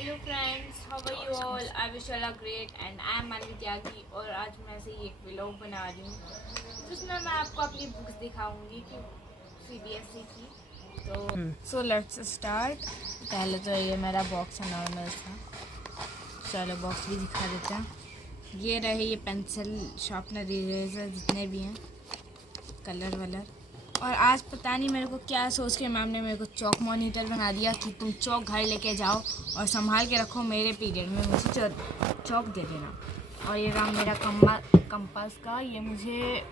Hello friends, how are you all? I wish all are great and I am Manvi Tyagi. और आज मैं ऐसे ही एक व्लॉग बना रही हूँ जिसमें मैं आपको अपनी बुक्स दिखाऊंगी कि सीबीएसई की। तो सो लेट्स स्टार्ट। पहले तो ये मेरा बॉक्स है नॉर्मल सा। चलो बॉक्स भी दिखा देते हैं। ये रहे ये पेंसिल शार्पनर इरेजर जितने भी हैं, कलर वलर। और आज पता नहीं मेरे को क्या सोच के मैम ने मेरे को चौक मॉनिटर बना दिया कि तुम चौक घर लेके जाओ और संभाल के रखो, मेरे पीरियड में मुझे चौक दे देना। और ये रहा मेरा कंपास का, ये मुझे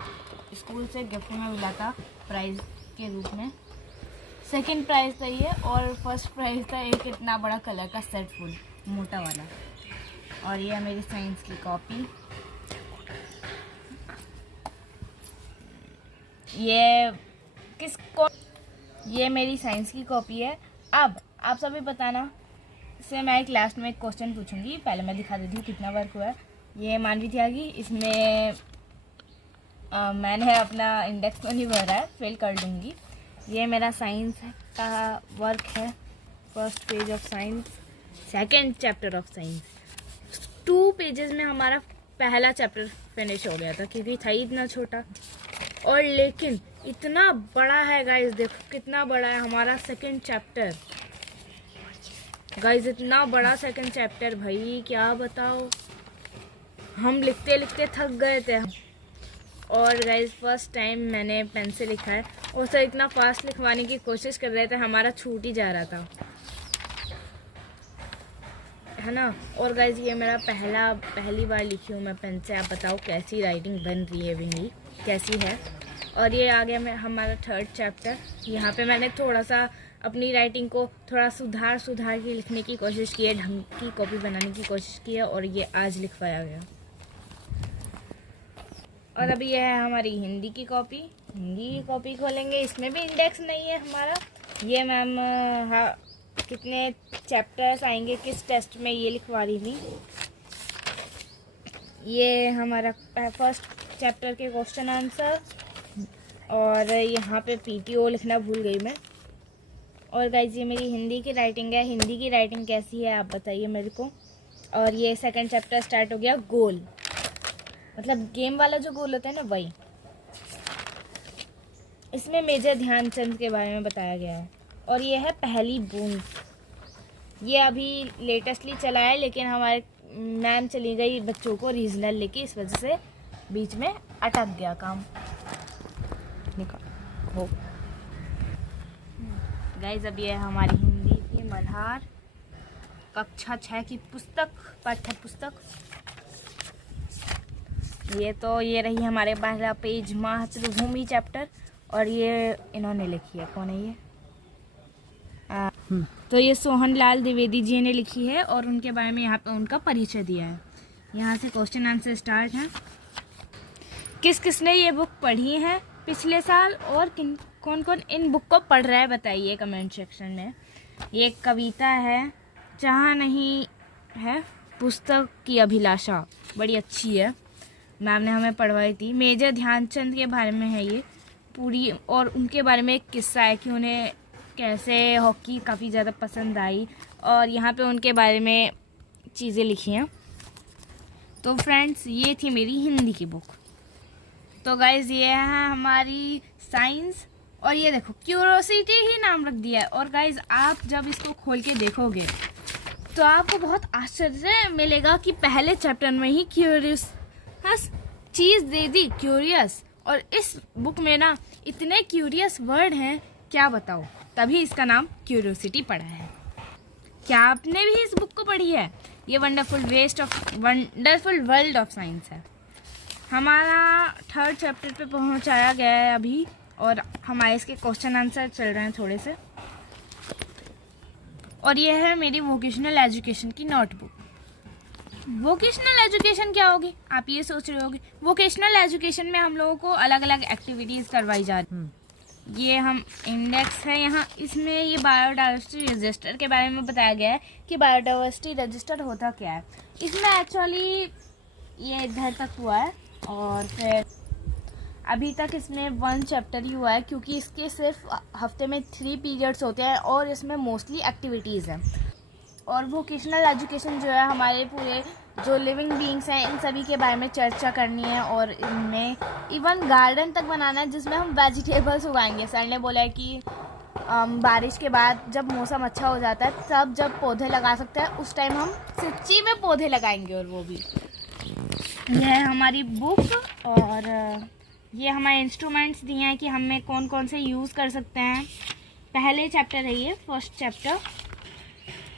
स्कूल से गिफ्ट में मिला था प्राइज़ के रूप में। सेकंड प्राइज़ था ये, और फर्स्ट प्राइज़ था एक इतना बड़ा कलर का सेट फुल मोटा वाला। और ये है मेरी साइंस की कॉपी। ये मेरी साइंस की कॉपी है। अब आप सभी बताना, इससे मैं एक लास्ट में एक क्वेश्चन पूछूंगी। पहले मैं दिखा देती हूँ कितना वर्क हुआ है। ये मानवी त्यागी, इसमें मैंने अपना इंडेक्स तो नहीं भरा है, फेल कर दूँगी। ये मेरा साइंस का वर्क है, first page of science, second chapter of science. 2 pages में हमारा पहला चैप्टर फिनिश हो गया था क्योंकि था ही इतना छोटा। और लेकिन इतना बड़ा है गाइस, देखो कितना बड़ा है हमारा सेकंड चैप्टर। गाइस इतना बड़ा सेकंड चैप्टर, भाई क्या बताओ, हम लिखते लिखते थक गए थे। और गाइस फर्स्ट टाइम मैंने पेन से लिखा है, और सर इतना फास्ट लिखवाने की कोशिश कर रहे थे, हमारा छूट ही जा रहा था, है ना। और गाइस ये मेरा पहली बार लिखी हूँ मैं पेन से। आप बताओ कैसी राइटिंग बन रही है मेरी, कैसी है। और ये आ गया हमारा थर्ड चैप्टर। यहाँ पे मैंने थोड़ा सा अपनी राइटिंग को थोड़ा सुधार के लिखने की कोशिश की है, ढंग की कॉपी बनाने की कोशिश की है, और ये आज लिखवाया गया। और अभी ये है हमारी हिंदी की कॉपी। हिंदी की कॉपी खोलेंगे, इसमें भी इंडेक्स नहीं है हमारा। ये मैम कितने चैप्टर्स आएंगे किस टेस्ट में ये लिखवा रही थी। ये हमारा फर्स्ट चैप्टर के क्वेश्चन आंसर। और यहाँ पे पीटीओ लिखना भूल गई मैं। और गाइज ये मेरी हिंदी की राइटिंग है। हिंदी की राइटिंग कैसी है आप बताइए मेरे को। और ये सेकंड चैप्टर स्टार्ट हो गया, गोल, मतलब गेम वाला जो गोल होता है ना, वही। इसमें मेजर ध्यानचंद के बारे में बताया गया है। और ये है पहली बूंद। ये अभी लेटेस्टली चला है, लेकिन हमारे मैम चली गई बच्चों को रीजनल लेके, इस वजह से बीच में अटक गया काम। हो गाइज अब ये है हमारी हिंदी की मल्हार कक्षा 6 की पुस्तक, पाठ्य पुस्तक। ये रही हमारे पहला पेज, मातृभूमि चैप्टर। और ये इन्होंने लिखी है, कौन है ये? तो ये सोहन लाल द्विवेदी जी ने लिखी है, और उनके बारे में यहाँ पे उनका परिचय दिया है। यहाँ से क्वेश्चन आंसर स्टार्ट है। किस किसने ये बुक पढ़ी है पिछले साल, और कौन कौन इन बुक को पढ़ रहा है बताइए कमेंट सेक्शन में। ये एक कविता है, जहाँ नहीं है पुस्तक की अभिलाषा, बड़ी अच्छी है, मैम ने हमें पढ़वाई थी। मेजर ध्यानचंद के बारे में है ये पूरी, और उनके बारे में एक किस्सा है कि उन्हें कैसे हॉकी काफ़ी ज़्यादा पसंद आई, और यहाँ पे उनके बारे में चीज़ें लिखी हैं। तो फ्रेंड्स ये थी मेरी हिंदी की बुक। तो गाइज ये है हमारी साइंस। और ये देखो क्यूरोसिटी ही नाम रख दिया है। और गाइज आप जब इसको खोल के देखोगे तो आपको बहुत आश्चर्य मिलेगा कि पहले चैप्टर में ही क्यूरियस चीज़ दे दी, क्यूरियस। और इस बुक में ना इतने क्यूरियस वर्ड हैं, क्या बताओ, तभी इसका नाम क्यूरियोसिटी पड़ा है। क्या आपने भी इस बुक को पढ़ी है? ये वंडरफुल वर्ल्ड ऑफ साइंस है। हमारा थर्ड चैप्टर पे पहुंचाया गया है अभी, और हमारे इसके क्वेश्चन आंसर चल रहे हैं थोड़े से। और ये है मेरी वोकेशनल एजुकेशन की नोटबुक। वोकेशनल एजुकेशन क्या होगी आप ये सोच रहे होगे। वोकेशनल एजुकेशन में हम लोगों को अलग अलग एक्टिविटीज़ करवाई जा रही। ये हम इंडेक्स है यहाँ, इसमें ये बायोडाइवर्सिटी रजिस्टर के बारे में बताया गया है कि बायोडाइवर्सिटी रजिस्टर होता क्या है। इसमें एक्चुअली ये इधर तक हुआ है, और फिर अभी तक इसमें 1 चैप्टर ही हुआ है, क्योंकि इसके सिर्फ हफ्ते में 3 पीरियड्स होते हैं, और इसमें मोस्टली एक्टिविटीज़ हैं। और वोकेशनल एजुकेशन जो है हमारे पूरे जो लिविंग बीइंग्स हैं इन सभी के बारे में चर्चा करनी है, और इनमें इवन गार्डन तक बनाना है जिसमें हम वेजिटेबल्स उगाएंगे। सर ने बोला है कि बारिश के बाद जब मौसम अच्छा हो जाता है तब जब पौधे लगा सकते हैं उस टाइम हम सच्ची में पौधे लगाएंगे, और वो भी। यह है हमारी बुक, और ये हमारे इंस्ट्रूमेंट्स दिए हैं कि हमें कौन कौन से यूज़ कर सकते हैं। पहले चैप्टर है ये, फर्स्ट चैप्टर।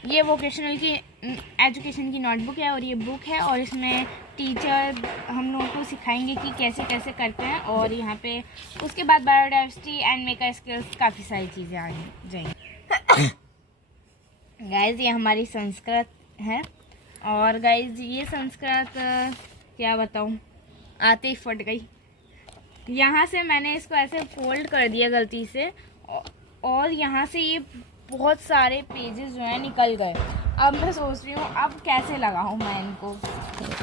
ये वोकेशनल की एजुकेशन की नोटबुक है और ये बुक है, और इसमें टीचर हम लोगों को सिखाएंगे कि कैसे कैसे करते हैं। और यहाँ पे उसके बाद बायोडाइवर्सिटी एंड मेकर स्किल्स, काफ़ी सारी चीज़ें आ जाएंगी। गाइज ये हमारी संस्कृत है, और गाइज ये संस्कृत क्या बताऊँ, आते ही फट गई। यहाँ से मैंने इसको ऐसे फोल्ड कर दिया गलती से, और यहाँ से ये बहुत सारे पेजेस जो हैं निकल गए। अब मैं सोच रही हूँ अब कैसे लगाऊँ मैं इनको।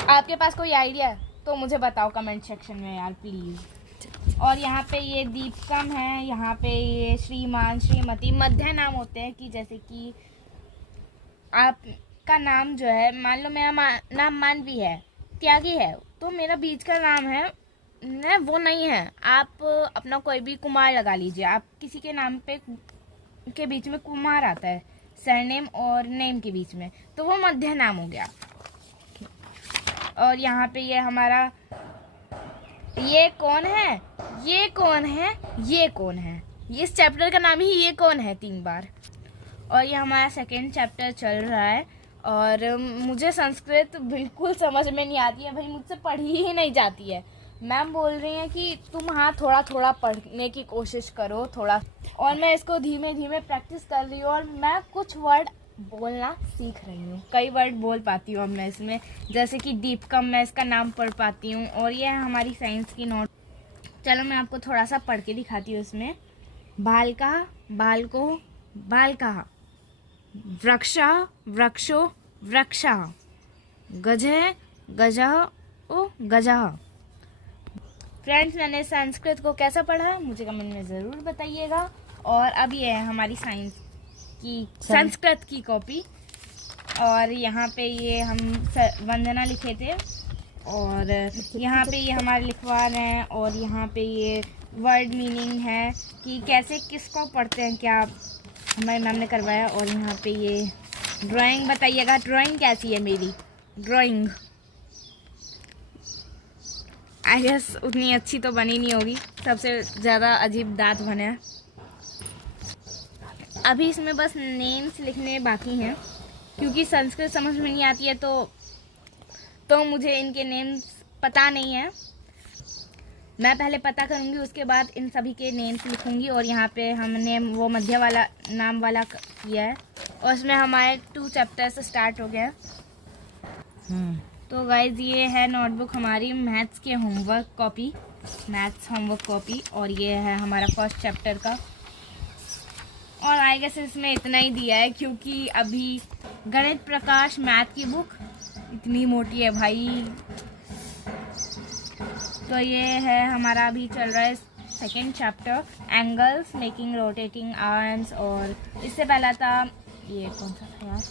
आपके पास कोई आइडिया है तो मुझे बताओ कमेंट सेक्शन में यार प्लीज़। और यहाँ पे ये दीपकम है, यहाँ पे ये श्रीमान श्रीमती मध्य नाम होते हैं, कि जैसे कि आपका नाम जो है, मान लो मेरा नाम मानवी है, त्यागी है, तो मेरा बीच का नाम है न, वो नहीं है। आप अपना कोई भी कुमार लगा लीजिए। आप किसी के नाम पे के बीच में कुमार आता है, सरनेम और नेम के बीच में, तो वो मध्य नाम हो गया। और यहाँ पे ये हमारा, ये कौन है, ये कौन है, ये कौन है, इस चैप्टर का नाम ही ये कौन है 3 बार। और ये हमारा सेकेंड चैप्टर चल रहा है, और मुझे संस्कृत बिल्कुल समझ में नहीं आती है भाई, मुझसे पढ़ी ही नहीं जाती है। मैम बोल रही हैं कि तुम हाँ थोड़ा थोड़ा पढ़ने की कोशिश करो थोड़ा, और मैं इसको धीमे धीमे प्रैक्टिस कर रही हूँ, और मैं कुछ वर्ड बोलना सीख रही हूँ। कई वर्ड बोल पाती हूँ अब मैं इसमें, जैसे कि दीपकम, मैं इसका नाम पढ़ पाती हूँ। और ये है हमारी साइंस की नोट। चलो मैं आपको थोड़ा सा पढ़ के दिखाती हूँ इसमें। बालका, बालको, बालका, वृक्षा, वृक्षो, वृक्षा, गजे, गजः, ओ गजः। फ्रेंड्स मैंने संस्कृत को कैसा पढ़ा मुझे कमेंट में ज़रूर बताइएगा। और अब ये है हमारी साइंस की संस्कृत की कॉपी, और यहाँ पे ये हम वंदना लिखे थे, और यहाँ पे ये हमारे लिखवा रहे हैं, और यहाँ पे ये वर्ड मीनिंग है कि कैसे किसको पढ़ते हैं, क्या हमारे मैम ने करवाया। और यहाँ पे ये ड्राइंग बताइएगा, ड्राइंग कैसी है मेरी ड्राइंग। आई गेस उतनी अच्छी तो बनी नहीं होगी, सबसे ज़्यादा अजीब दांत बने हैं। अभी इसमें बस नेम्स लिखने बाकी हैं, क्योंकि संस्कृत समझ में नहीं आती है तो मुझे इनके नेम्स पता नहीं है। मैं पहले पता करूँगी, उसके बाद इन सभी के नेम्स लिखूँगी। और यहाँ पे हमने वो मध्य वाला नाम वाला किया है, और उसमें हमारे 2 चैप्टर्स स्टार्ट हो गए। तो गाइज ये है नोटबुक हमारी मैथ्स के homework copy, maths homework copy, और ये है हमारा फर्स्ट चैप्टर का। और आई गेस इसमें इतना ही दिया है, क्योंकि अभी गणित प्रकाश मैथ की बुक इतनी मोटी है भाई। तो ये है हमारा अभी चल रहा है second chapter, angles, making rotating arms. और इससे पहला था ये कौन सा था यार,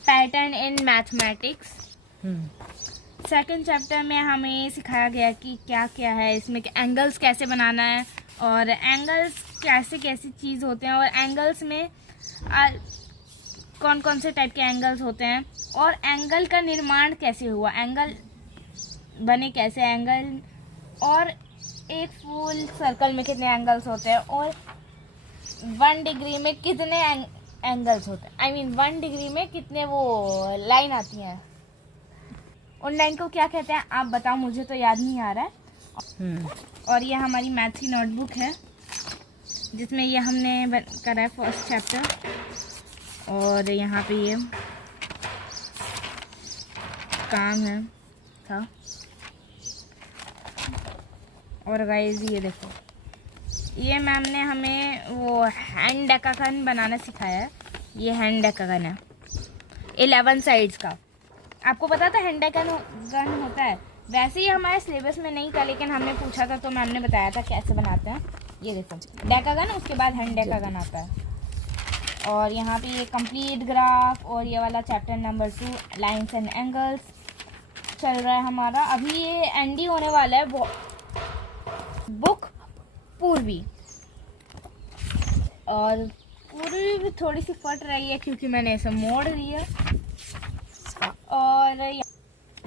pattern in mathematics. Second chapter में हमें सिखाया गया कि क्या क्या है इसमें, एंगल्स कैसे बनाना है, और एंगल्स कैसे कैसी चीज़ होते हैं, और एंगल्स में कौन कौन से टाइप के एंगल्स होते हैं, और एंगल का निर्माण कैसे हुआ, एंगल बने कैसे एंगल, और एक फुल सर्कल में कितने एंगल्स होते हैं, और 1 डिग्री में कितने एंगल्स होते हैं, आई मीन 1 डिग्री में कितने वो लाइन आती हैं, उन लाइन को क्या कहते हैं आप बताओ, मुझे तो याद नहीं आ रहा है। और ये हमारी मैथ की नोटबुक है, जिसमें ये हमने करा है फर्स्ट चैप्टर। और यहाँ पे ये काम है था। और गाइस ये देखो, ये मैम ने हमें वो हैंड डेकागन बनाना सिखाया है। ये हैंड डेकागन है 11 साइड्स का। आपको पता था हैंड डेकागन होता है? वैसे ही हमारे सिलेबस में नहीं था, लेकिन हमने पूछा था तो मैम ने बताया था कैसे बनाते हैं। ये देखो डेकागन, उसके बाद हैंड डेकागन आता है। और यहाँ पे ये कंप्लीट ग्राफ और ये वाला chapter number 2 lines and angles चल रहा है हमारा। अभी ये एंड ही होने वाला है बुक पूर्वी। और पूर्वी भी थोड़ी सी फट रही है क्योंकि मैंने इसे मोड़ दिया। और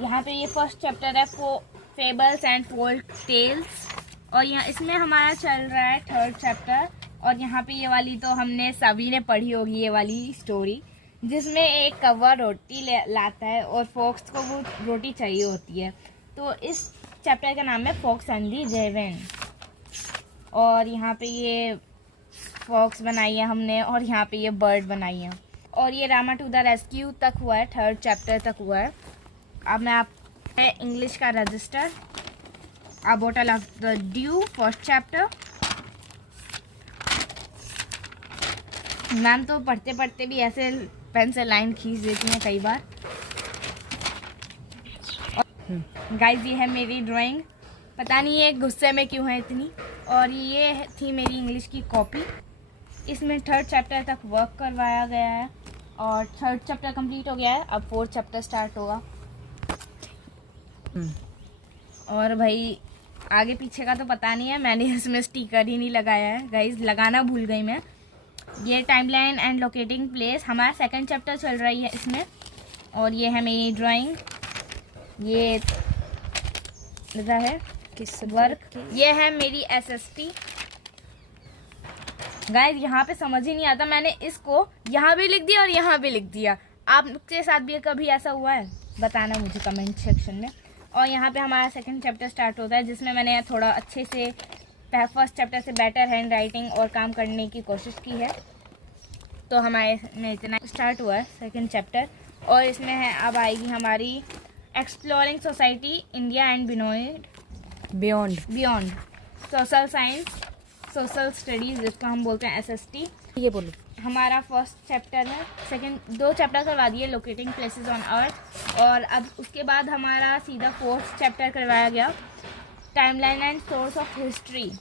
यहाँ पे ये फर्स्ट चैप्टर है फेबल्स एंड फोल्क टेल्स, और यहाँ इसमें हमारा चल रहा है 3rd चैप्टर। और यहाँ पे ये वाली तो हमने सभी ने पढ़ी होगी, ये वाली स्टोरी जिसमें एक कौवा रोटी लाता है और फॉक्स को वो रोटी चाहिए होती है। तो इस चैप्टर का नाम है फॉक्स एंड दी रेवन। और यहाँ पे ये फॉक्स बनाई है हमने और यहाँ पे ये बर्ड बनाई है। और ये रामा टू द रेस्क्यू तक हुआ है, 3rd चैप्टर तक हुआ है। अब मैं आप इंग्लिश का register, A Bottle of the Dew, 1st chapter. Ma'am तो पढ़ते पढ़ते भी ऐसे पेन से लाइन खींच देती हैं कई बार। गाइस ये है मेरी ड्राइंग, पता नहीं ये गुस्से में क्यों है इतनी। और ये थी मेरी इंग्लिश की कॉपी, इसमें 3rd चैप्टर तक वर्क करवाया गया है और 3rd चैप्टर कंप्लीट हो गया है। अब 4th चैप्टर स्टार्ट होगा। और भाई आगे पीछे का तो पता नहीं है, मैंने इसमें स्टिकर ही नहीं लगाया है गाइस, लगाना भूल गई मैं। ये टाइमलाइन एंड लोकेटिंग प्लेस हमारा 2nd चैप्टर चल रही है इसमें। और ये है मेरी ड्राइंग, ये है किस वर्क, ये है मेरी SST। गाइस यहाँ पे समझ ही नहीं आता, मैंने इसको यहाँ भी लिख दिया और यहाँ भी लिख दिया। आपके साथ भी कभी ऐसा हुआ है? बताना मुझे कमेंट सेक्शन में। और यहाँ पे हमारा 2nd चैप्टर स्टार्ट होता है जिसमें मैंने थोड़ा अच्छे से 1st चैप्टर से बेटर हैंड राइटिंग और काम करने की कोशिश की है। तो हमारे में इतना स्टार्ट हुआ है 2nd चैप्टर। और इसमें है अब आएगी हमारी exploring society India and beyond social science social studies, जिसको हम बोलते हैं SST। ये बोलो। हमारा 1st चैप्टर है, 2 चैप्टर करवा दिए लोकेटिंग प्लेसेस ऑन अर्थ। और अब उसके बाद हमारा सीधा 4th चैप्टर करवाया गया timeline and source of history.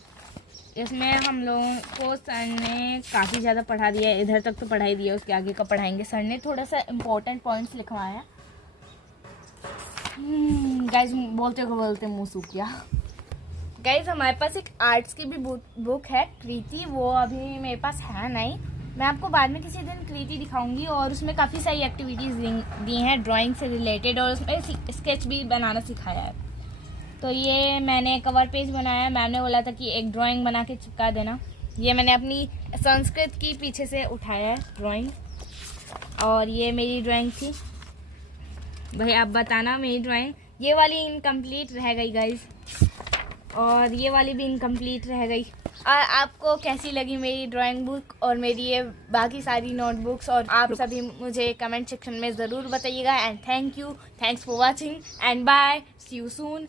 इसमें हम लोगों को सर ने काफ़ी ज़्यादा पढ़ा दिया है, इधर तक तो पढ़ाई दिया, उसके आगे का पढ़ाएंगे। सर ने थोड़ा सा इम्पोर्टेंट पॉइंट्स लिखवाया। गाइस बोलते मुँह सूख गया। गाइस हमारे पास एक आर्ट्स की भी बुक है कृति, वो अभी मेरे पास है नहीं, मैं आपको बाद में किसी दिन कृति दिखाऊंगी। और उसमें काफ़ी सारी एक्टिविटीज़ दी हैं ड्राइंग से रिलेटेड, और उसमें स्केच भी बनाना सिखाया है। तो ये मैंने कवर पेज बनाया, मैम ने बोला था कि एक ड्राइंग बना के चिपका देना। ये मैंने अपनी संस्कृत की पीछे से उठाया है ड्राइंग। और ये मेरी ड्राइंग थी भाई, आप बताना मेरी ड्राइंग। ये वाली इनकम्प्लीट रह गई गाइस, और ये वाली भी इनकम्प्लीट रह गई। और आपको कैसी लगी मेरी ड्राइंग बुक और मेरी ये बाकी सारी नोटबुक्स, और आप सभी मुझे कमेंट सेक्शन में ज़रूर बताइएगा। And thanks for watching and bye, see you soon.